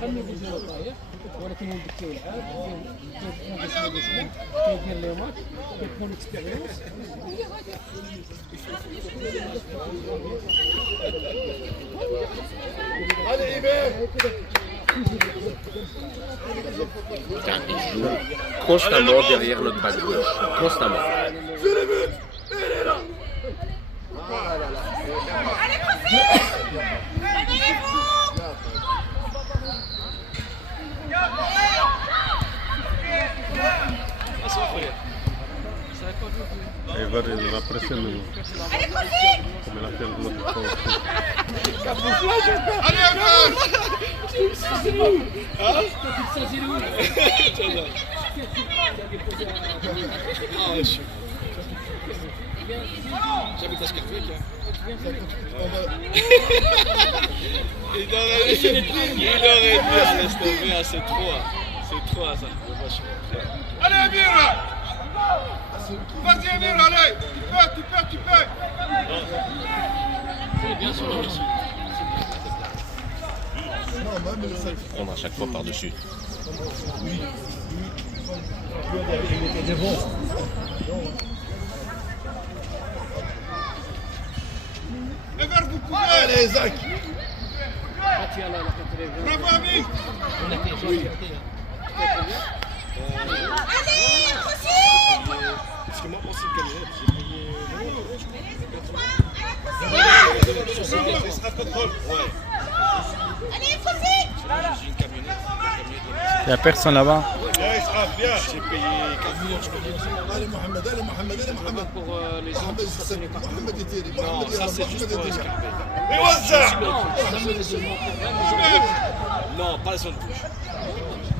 خلي يجيو طايح ولكن نديو العاب كيدير لي ماتش كيكون اكسبيريونس Il joue constamment derrière notre balle gauche. Constamment. E va pressando come la pianta J'habite à Scarbeck. Il aurait dû laisser tomber, c'est trop ça. Allez Amir, vas-y Amir, allez, tu peux. Bien sûr, Prendre à chaque fois par-dessus. Et vers vous pouvez. Allez Zach. Bravo Amir. Allez, Rossi! Parce que moi, pour cette camionnette, j'ai payé. Allez, Rossi! J'ai une camionnette. Il n'y a personne là-bas. J'ai payé 4 millions, je crois. Allez Mohamed, allez Mohamed. pour les gens qui sont pas Mohamed Yediri. Non, ça c'est juste pour Scarbeck. Non, pas les zones rouges.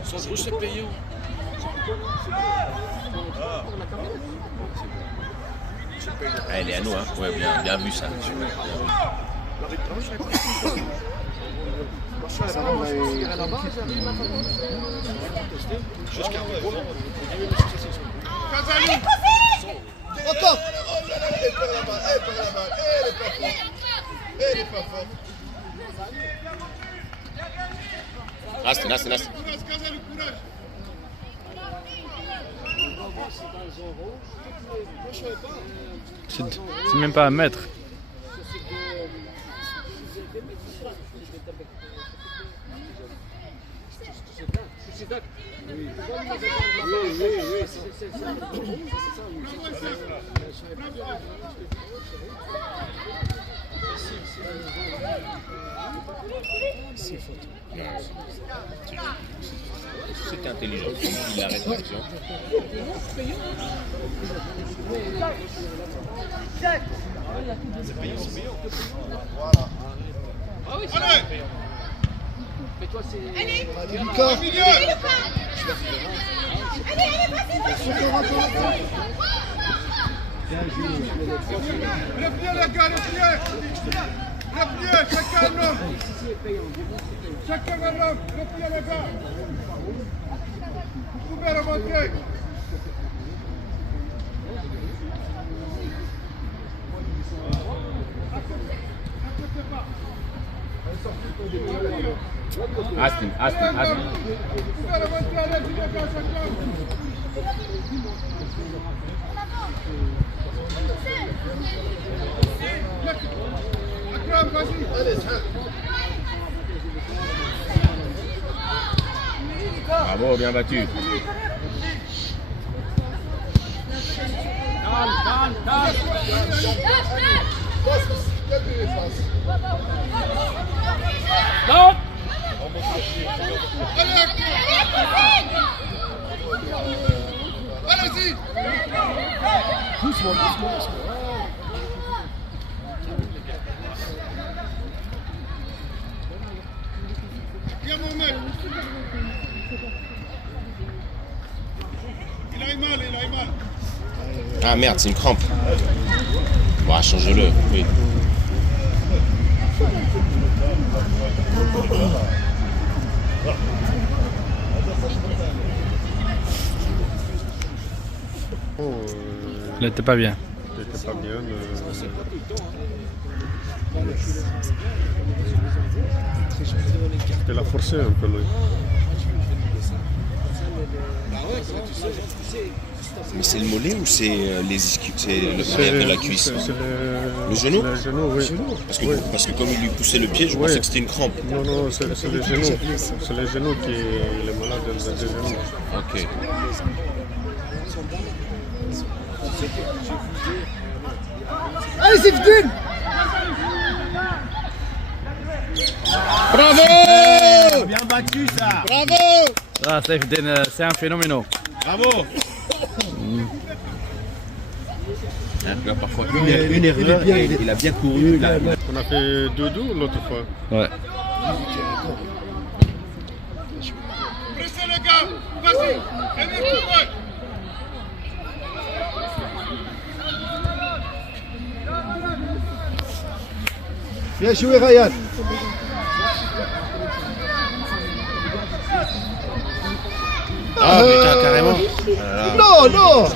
Les zones rouges, c'est payant. Ah, elle est à nous, hein. Ouais, bien vu ça. Allez, encore. Elle est pas forte. Nasty. Courage, Kazali, courage. C'est même pas un mètre. C'était intelligent. Il arrête l'action. Allez. mais toi c'est Allez, Lucas. allez, Lucas! Allez, vas-y! Repliez les gars, repliez, chacun un homme. Chacun un homme, repliez les gars. Vous pouvez remonter. Astin. Vous pouvez remonter, allez, les gars, chacun. Akram, vas-y. Allez, Bravo, bien battu. non Allez-y. doucement. Viens mon mec. Il a eu mal. Ah merde, c'est une crampe. Bon, change-le. Oui. Il n'était pas bien. Il était pas bien. Très gentil. Il a forcé un peu lui. Mais c'est le mollet ou c'est c'est le derrière de la cuisse? C'est Le genou? le genou, oui. Parce que comme il lui poussait le pied, je pensais que c'était une crampe. Non, non, c'est le genou. C'est le genou qui est malade des genoux. Ok. Allez, c'est Fidel! Bravo! Bien battu ça. Bravo! Ah, c'est un phénomène. Bravo. Là, parfois, une erreur, il a bien couru. On a fait 2-2 l'autre fois. Ouais. Pressez les gars! Vas-y! Allez, tout le monde! Bien joué, Ryan! Ah, putain, carrément. Non, non!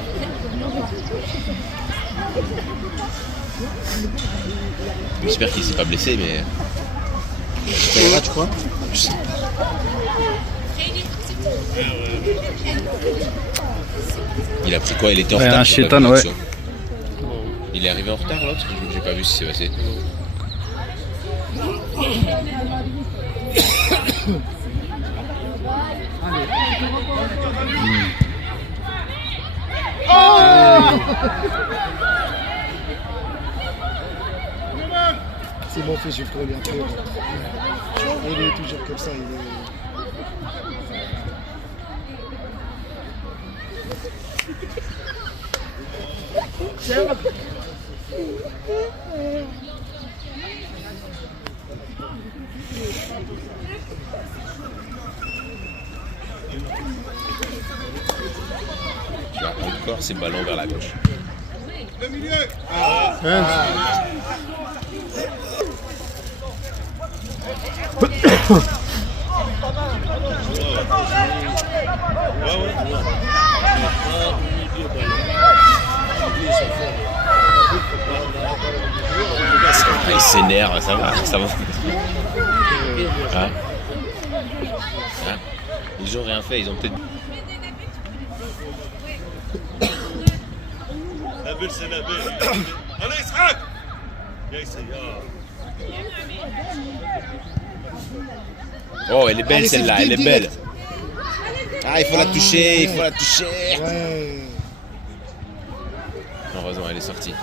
J'espère qu'il s'est pas blessé, mais. Ça ira, tu crois? Il a pris quoi? Il était en Ouais, retard. un j'ai pas chétan, vu ouais. l'action. Il est arrivé en retard l'autre? J'ai pas vu ce qui s'est passé. C'est mon fils, je le connais un peu. Il est toujours comme ça. Il est... Tu vois, encore c'est ballon vers la gauche. Le milieu! Ah, il s'énerve, ça va. Ah. Ah. Ils ont rien fait, ils ont peut-être. La bulle, c'est la bulle. Allez, Israël. Viens ici. Oh, elle est belle Allez, celle-là, c'est elle est direct. belle. Ah, il faut la toucher, il faut la toucher. Ouais. Heureusement, elle est sortie.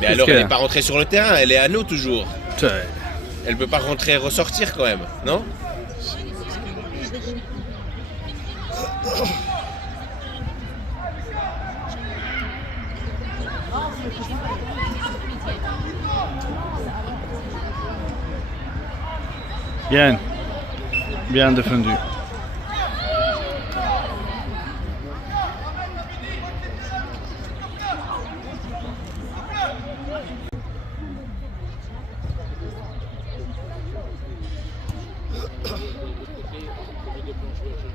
Mais alors, elle n'est pas rentrée sur le terrain, elle est à nous toujours. Elle peut pas rentrer et ressortir quand même, non? Bien. Bien défendu.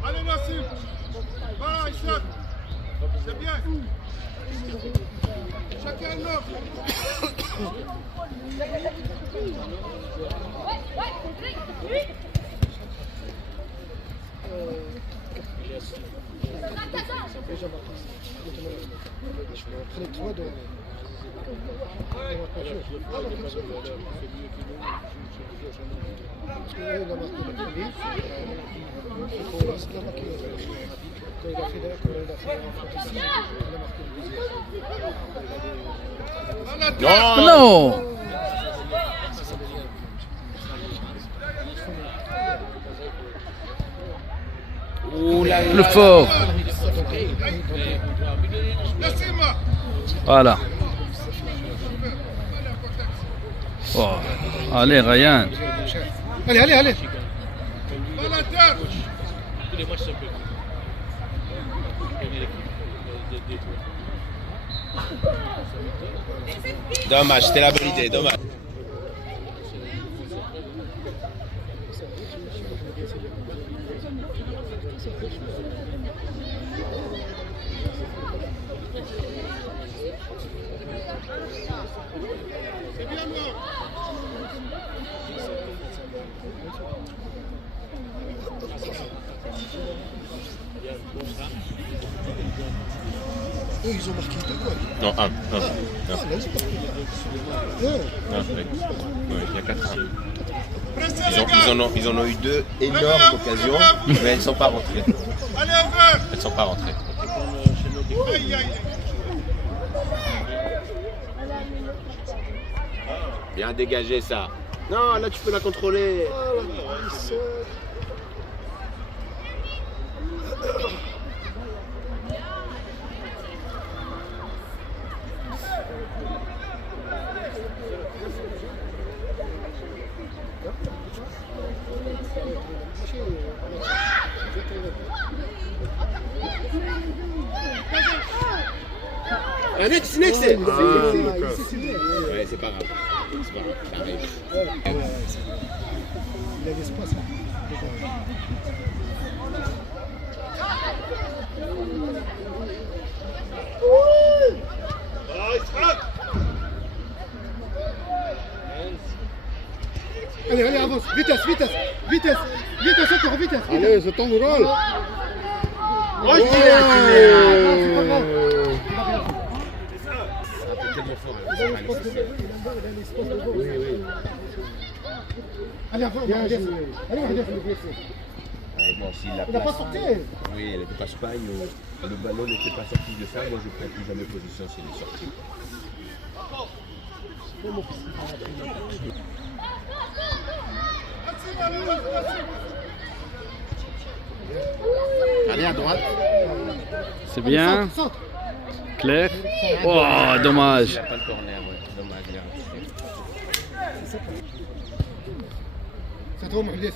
Allez, Nassim! Voilà, Isaac! C'est bien! Chacun un autre! Prenez 3 de... Parce que là, il a marqué le premier. Il faut la marquer le deuxième. Quand il a fait un faute ici, il a marqué le deuxième. Non. Ouh là Plus fort. Laissez-moi! Voilà. Oh. Allez, Ryan. Allez, allez, allez! Pas la terre! Dommage, c'était la bonne idée, dommage. Eux, ils ont marqué 2 goals. Non, un. Ah, là, ils ont marqué. Ouais. Il y a 4. Ils en ont eu 2 énormes occasions, mais elles ne sont pas rentrées. Elles ne sont pas rentrées. Bien dégagé ça. Non, là tu peux la contrôler. Next. Ouais, c'est pas grave. C'est pas grave, ça arrive. Il a l'espace. Allez, avance. Vitesse, encore, vitesse. Allez, c'est ton rôle. Oh, C'est pas grave. Il a l'espace devant. Oui. Allez, avance. Allez, Bon, s'il l'a il n'a pas sorti. Oui, elle n'était pas Espagne. Le ballon n'était pas sorti de ça. Moi, je ne prends plus jamais position s'il est sorti. Allez à droite. C'est bien. Centre. Clair. Oh, dommage. Il n'a pas le corner, ouais. Dommage, il a raté. Ça tombe, Mohamed.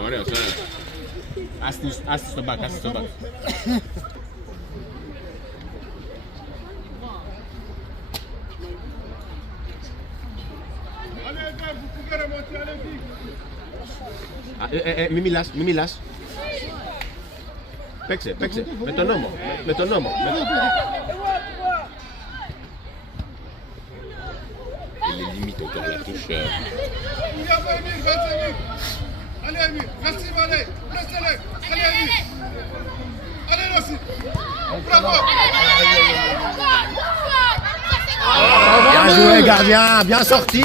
Olha, assist back. Vous pouvez remonter, allez-y. Mimi lâche. Pexe. Mets ton nombre. Il est limite autour de la touche. Viens, Emile, allez, Emile. Merci, allez. Restez-le. Allez, Emile. Allez, Rossi. Bravo. Bien joué, gardien. Bien sorti.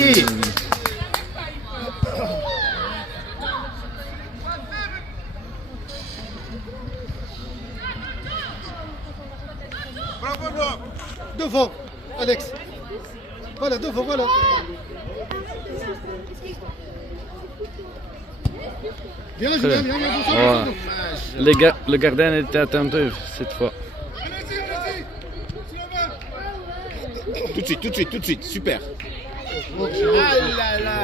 Bravo, Noam. Devant, Alex. Voilà, devant, voilà. Bien joué, bien. Oh. Le gardien était attentif cette fois. Allez-y. Slovan. Tout de suite. Super. Ah là là.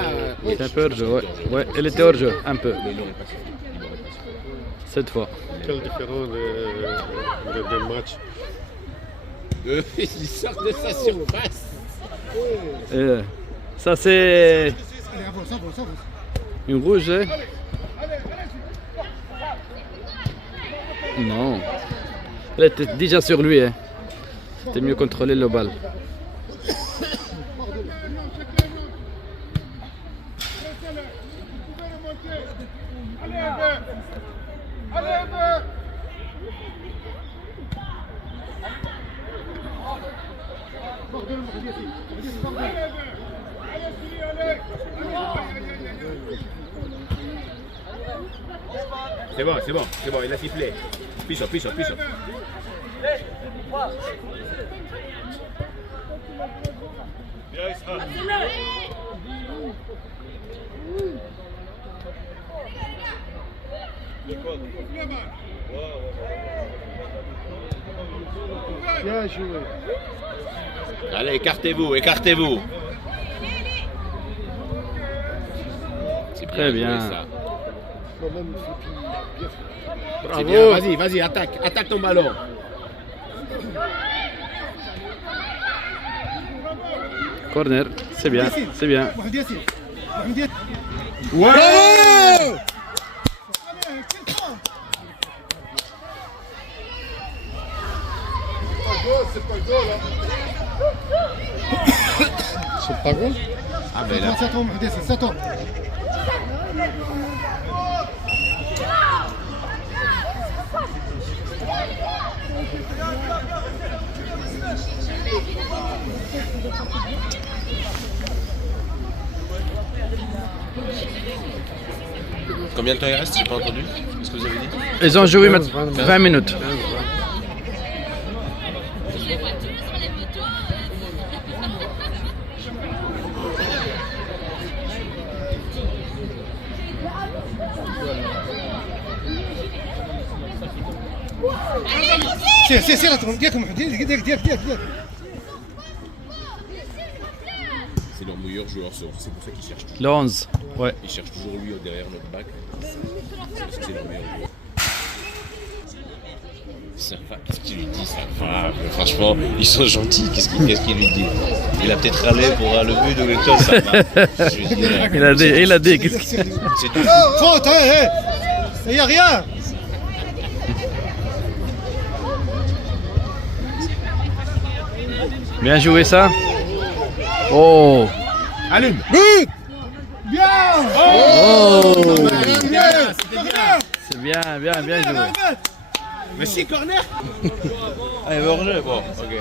C'est un peu hors-jeu, ouais. Elle était hors-jeu, un peu. Cette fois. Quelle différence de match. Il sort de sa surface. Ça c'est Allez, avance. une rouge. Hein? Non. Elle était déjà sur lui. Hein. C'était mieux contrôler le balle. C'est bon, il a sifflé. Piso. Bien joué. Allez, écartez-vous. C'est Très bien. joué, ça. Non, même Flippy, bien fait. C'est bien, vas-y, attaque ton ballon. Corner, c'est bien. Mohamed Yassine. Ouais. C'est pas goal? Ah ben là. 7 ans, Mahdi, c'est 7 ans. Combien de temps il reste? J'ai pas entendu. Qu'est-ce que vous avez dit? Ils ont joué 20 minutes. سير ديالك محمد ديالك C'est leur meilleur joueur, c'est pour ça qu'ils cherchent toujours. Le 11. Ouais. Ils cherchent toujours lui derrière notre bac. C'est parce que c'est leur meilleur joueur. Ça va, qu'est-ce qu'il lui dit? Ça va, mais franchement, ils sont gentils. Qu'est-ce qu'il lui dit? Il a peut-être râlé pour le but de l'étoile, ça va. Je veux dire, Il a dit. Qu'est-ce que... c'est tout. Faute, il n'y a rien. Bien joué ça. Oh. Allume. But. Bien. Oh. Bien. C'est bien joué. Mais c'est corner. Ah, il va hors-jeu, bon, ok.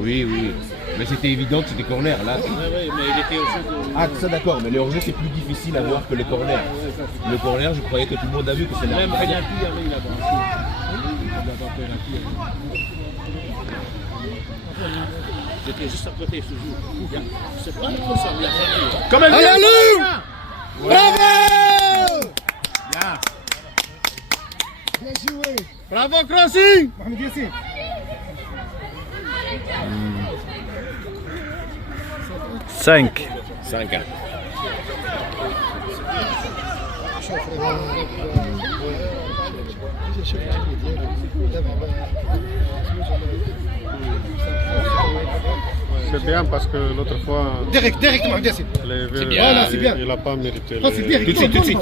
Oui. Mais c'était évident que c'était corner, là. Ah, ça d'accord, mais les hors-jeu c'est plus difficile à voir que les corners. Le corner, je croyais que tout le monde a vu que c'est là. Même penalty, il a J'étais juste à côté ce jour. C'est pas trop ça, il a fait. Comme elle vient. Bravo. Bien joué. Bravo, crossing! Mohamed Yassine. 5. 5 ans. C'est bien parce que l'autre fois, Direct Mohamed Yassine. C'est bien. Voilà, c'est bien. il n'a pas mérité. Oh, c'est direct. Tout de suite.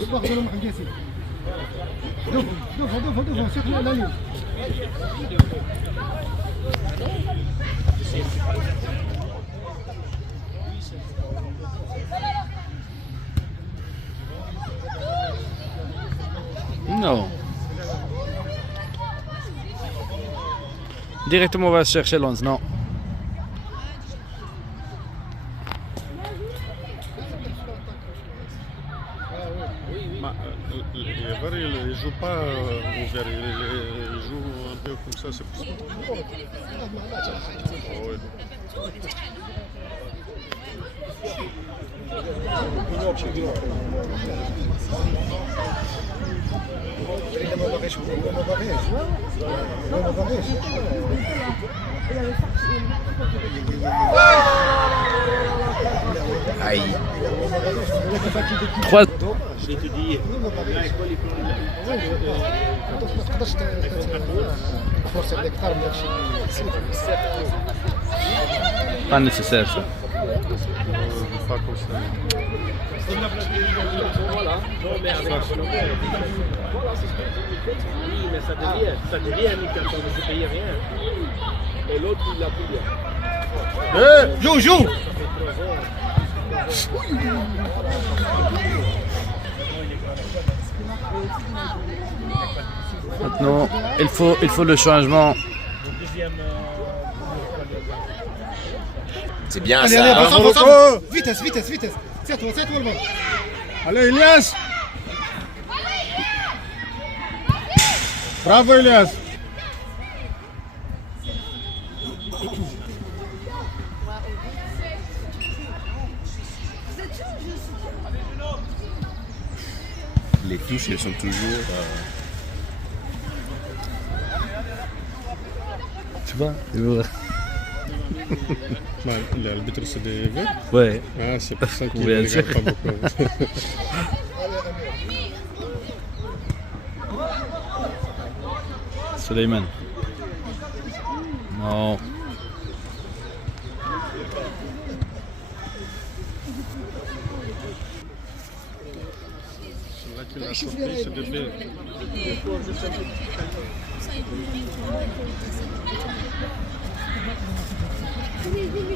Devant Mohamed Yassine. Devant, sur la ligne. Non. Directement on va chercher l'11, non. Il ne joue pas ouvert, il joue un peu comme ça, c'est pour ça. Oh, ouais. Aïe. 3. Je te dis, Pas nécessaire ça. Pas comme ça. voilà. Non, mais avec voilà, c'est ce que tu fais. Oui, mais ça devient un mi-temps, on ne paye rien. Et l'autre, il l'a plus bien. Joue. Maintenant, il faut le changement. C'est bien Allez, ça. avance. Vitesse. Serre-toi le ballon. Allez, Elias! Bravo, Elias! Les touches, elles sont toujours. Tu vois? L'arbitre c'est des verts? Ouais. Ah, c'est pour ça qu'il Bien ne sûr. regarde pas beaucoup. Suleiman. Non. qu'il a sorti, c'est de B.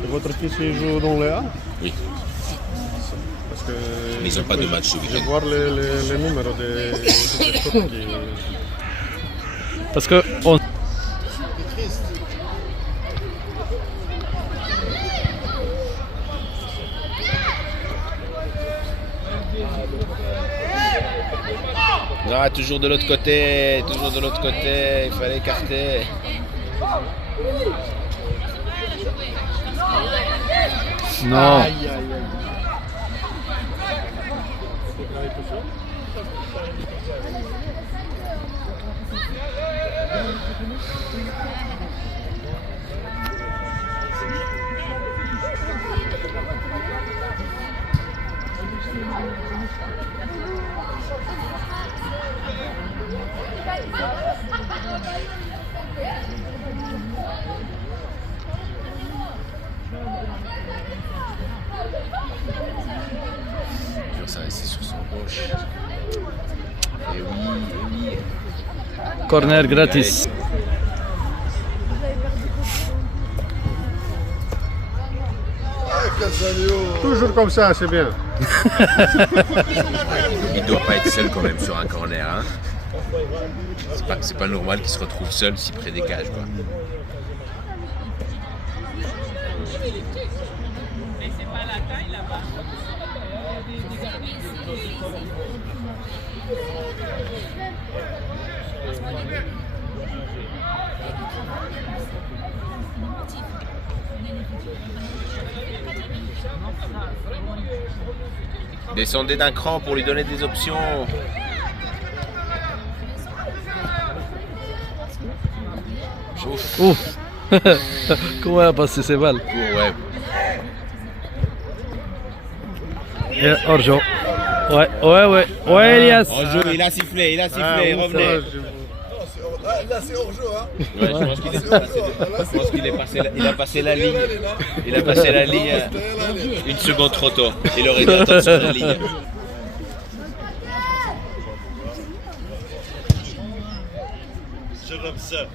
Et votre fils il joue dans les A? Oui. Parce que Mais ils n'ont pas de match ce je vais week-end. voir les numéros des coachs qui... Parce que on... Ah, toujours de l'autre côté, toujours de l'autre côté, il fallait écarter. Non. Il va s'arrêter sur son gauche. Et oui. Corner gratis. Toujours comme ça, c'est bien. Il ne doit pas être seul quand même sur un corner. Hein. C'est pas normal qu'il se retrouve seul si près des cages. Quoi. Descendez d'un cran pour lui donner des options. Ouf. Ouf. Comment elle a passé ses balles? Ouais. Et hors-jeu. Ouais, Elias. En jeu, il a sifflé, revenez. Là, c'est hors-jeu, hein. Ouais, je pense qu'il est passé, il a passé la ligne. Il a passé la ligne une seconde trop tôt. Il aurait dû attendre sur la ligne. Je l'observe.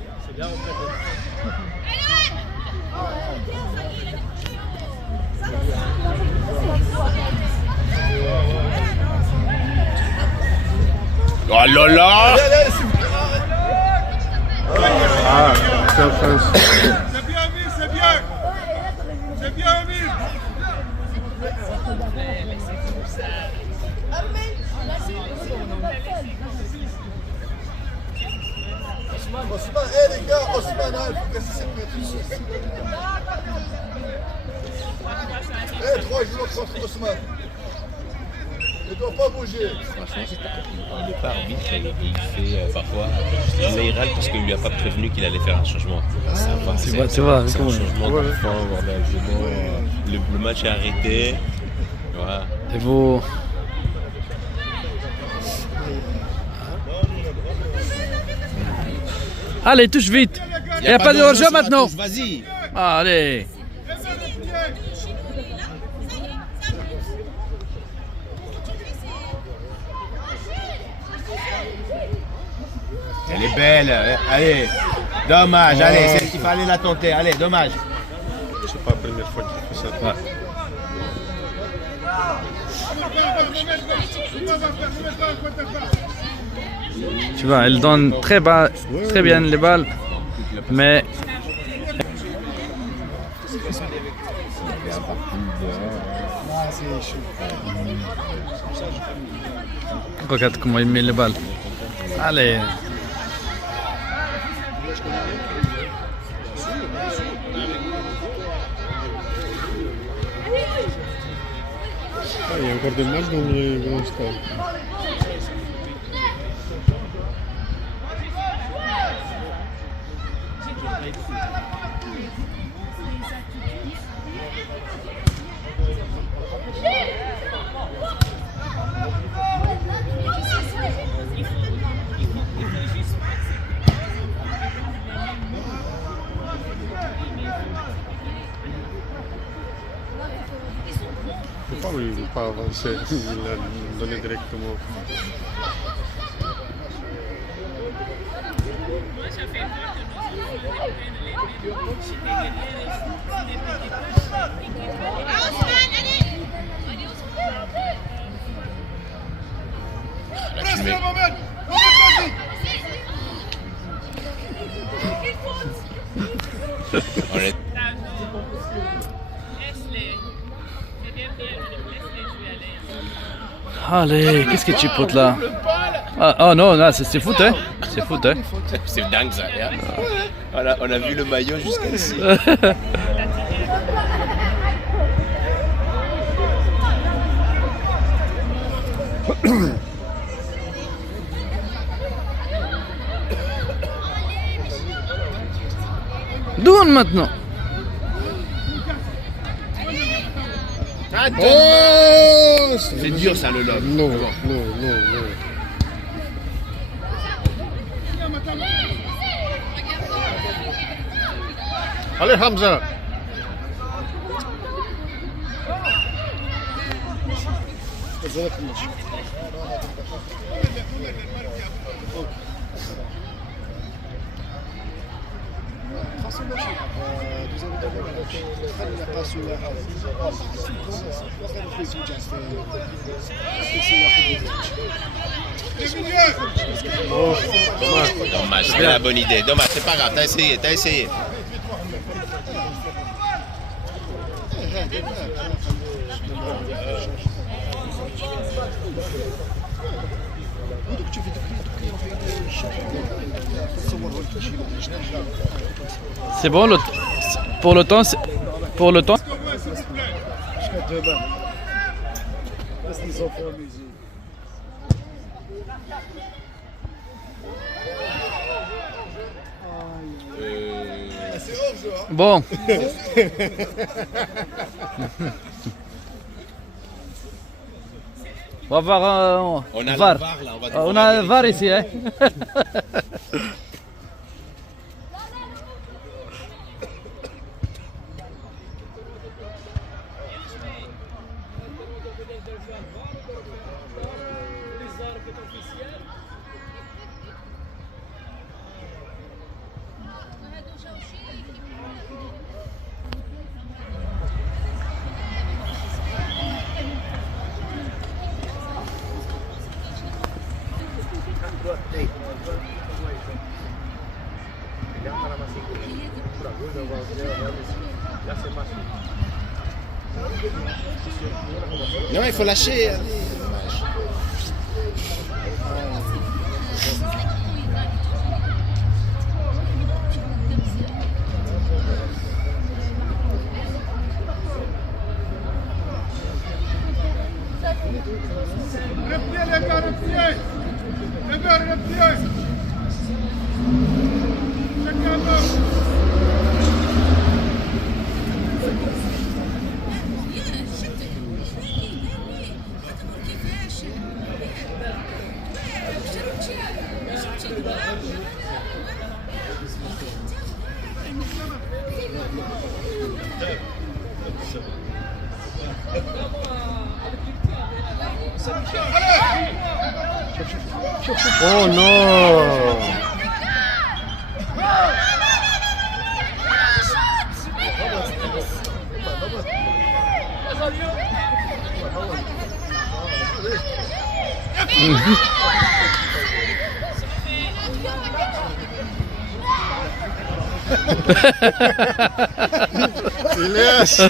Oh là là! Ah, c'est offense. C'est bien, Amir, c'est bien. C'est bien, Amir. Osman, les gars, Osman, il faut casser cette maîtrise. 3 jours contre Osman. Il ne doit pas bouger. Franchement, il n'est pas arbitre et il fait parfois. Il râle parce qu'il ne lui a pas prévenu qu'il allait faire un changement. Tu vois, c'est un comment- changement d'enfant, bordel. Le match est arrêté. Voilà. Et vous... Allez, touche vite. Il n'y a pas de hors-jeu maintenant. Vas-y. Allez. Elle est belle. Allez. Dommage. Allez, il fallait la tenter. Allez, dommage. C'est pas la première fois qu'il fait ça. Tu vois, elle donne très bien les balles, mais regarde comment il met les balles. Allez. Ah, il y a encore des matchs dans le grand stade. Pourquoi il ne veut pas avancer? Il a donné directement. Reste là, Mohamed. Mohamed, vas-y. Allez, qu'est-ce que tu potes là? Ah oh non, c'est foot, hein? C'est foot, hein? C'est dingue ça. On a vu le maillot jusqu'ici. Douane maintenant. Oh, C'est dur ça le lob. Non, non, non, non. Allez Hamza. Dommage, c'était la bonne idée. Dommage, c'est pas grave, t'as essayé, t'as essayé. C'est bon pour le temps. Pour le temps. Bon. On va voir. On a VAR. le VAR là, on va On a le VAR ici, hein. Non, il faut lâcher. Repliez, les gars, repliez. Les gars, repliez. Chacun d'autre. Oh non. Il laisse.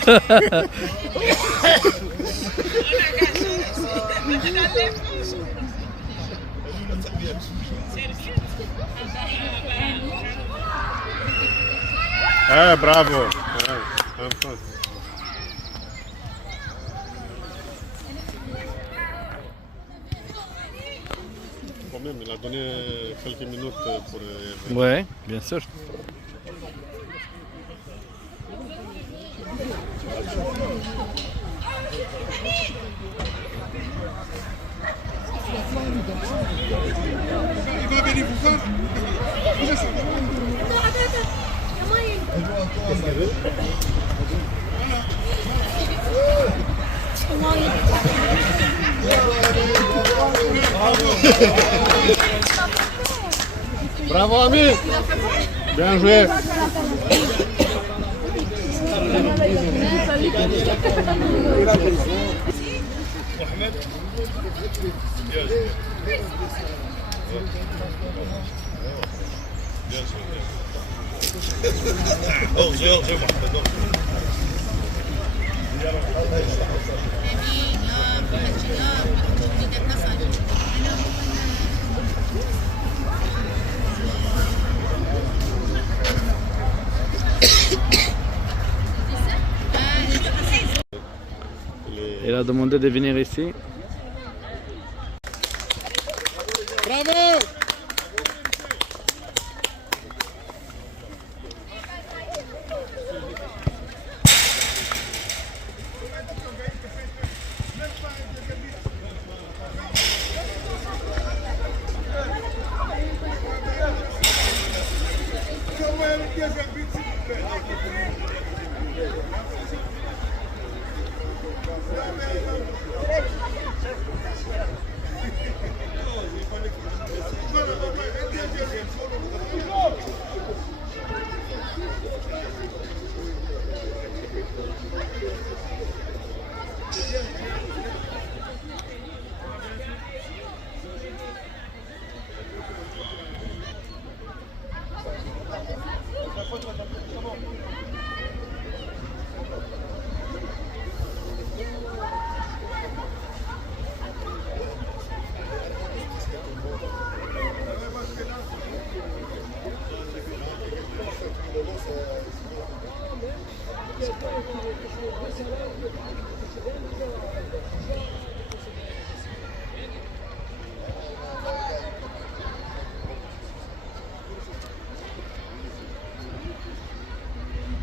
Bravo. Enfin. Quand même, il a donné quelques minutes pour... Ouais, bien sûr. Il va venir vous voir. Bravo, ami. Bien joué. Il a demandé de venir ici. Bravo.